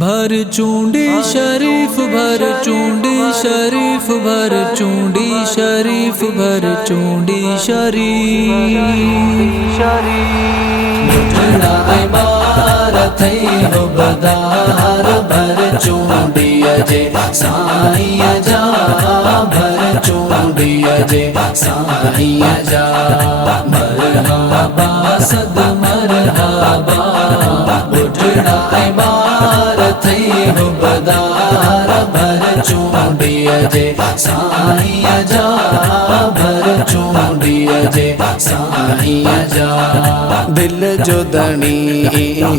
भर चूंडी शरीफ भर चूंडी शरीफ भर चूंडी शरीफ भर चूंडी शरीफ मुठड़ा इबारत हो बदार भर चूंडी अजे साईं जा भर चूंडी अजे साईं जा मरहबा सद मरहबा मुठड़ा इबारत हो बदार भर चूंडी अजे साईं जा भर चूंडी अजे साईं जा दिल जो दणी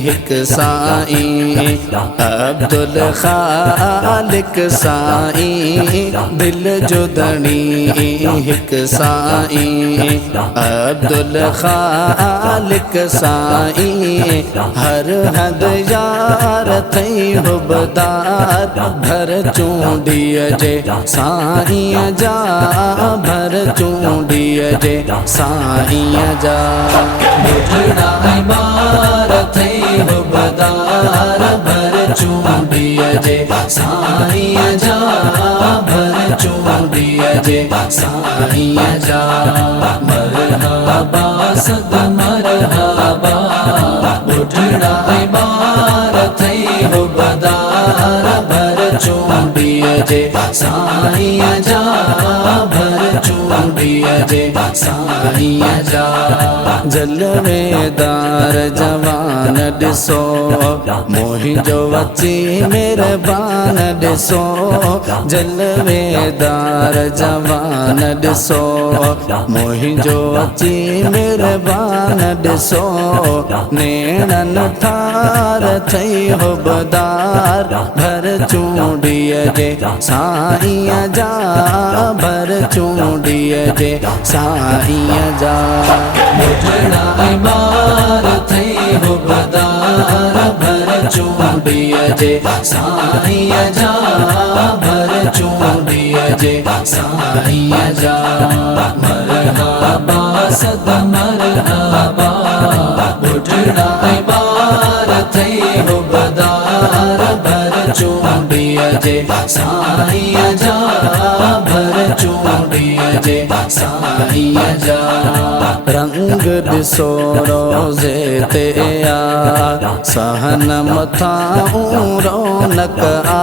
हिक साईं अब्दुल खालिक साईं दिल जो दणी हिक साईं अब्दुल खालिक साईं हर हद यार थई हुबदार भर चूंडी अजे साईं जा भर चूंडी अजे साईं जा मुठड़ा इबारत हो बदार भर चूंडी अजे साईं जा भर चूंडी अजे साईं जा मरहबा सद मरहबा मुठड़ा इबारत हो बदार भर चूंडी अजे साईं जा भर चूंडी अजे साईं जा जलवेदार जवान ॾिसो मोहिंजो वची मेहरबान ॾिसो जलवेदार जवान ॾिसो मोहिंजो वची मेहरबान ॾिसो नेणन ठार थई हुबदार भर चूंडी अजे साईं जा भर चूंडी अजे साईं जा मुठड़ा इबारत हो बदार भर चूंडी अजे साईं जा भर चूंडी अजे साईं जा मरहबा सद मरहबा मुठड़ा इबारत हो बदार भर चूंडी अजे साईं जा भर चूंडी अजे साईं जा रंग ॾिसो रोज़े ते आ सहन मथां रौनक आ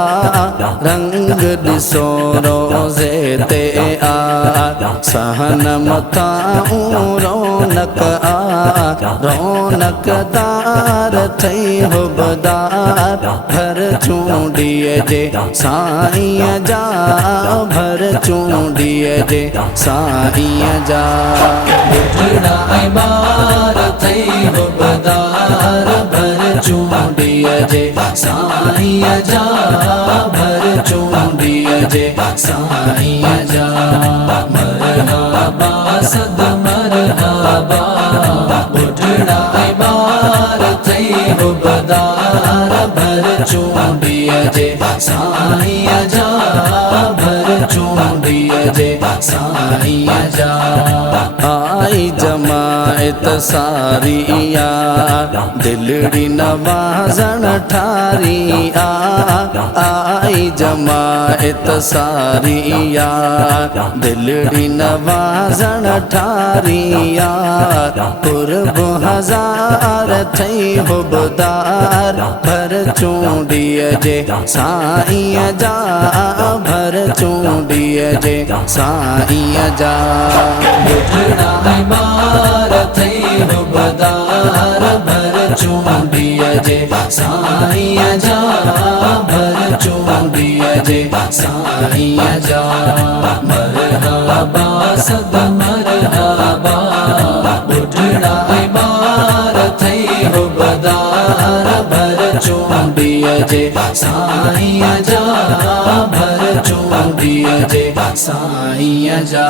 रंग ॾिसो रोज़े ते आ सहन मथां रौनक आ रौनकदार थई हुबदार भर चूंडी अजे साईं जा भर चूंडी अजे साईं जा मुठड़ा इबारत हो बदार भर चूंडी अजे साईं जा भर चूंडी अजे साईं जा मरहबा सद मरहबा मुठड़ा इबारत हो बदार भर चूंडी अजे साईं जा भर चूंडी अजे साईं जा आई जमायत सारी आ दिलड़ी नवाज़ण ठारी आ आई जमायत सारी आ दिलड़ी नवाज़ण ठारी आ कुर्ब हजार थई हुबदार भर चूंडी अजे साईं जा भर चूंडी अजे साईं जा मुठड़ा इबारत हो बदार भर चूंडी अजे साईं जा भर चूंडी अजे साईं जा मरहबा सद मरहबा मुठड़ा इबारत हो बदार भर चूंडी अजे साईं जा भर चूंडी अजे साईं जा।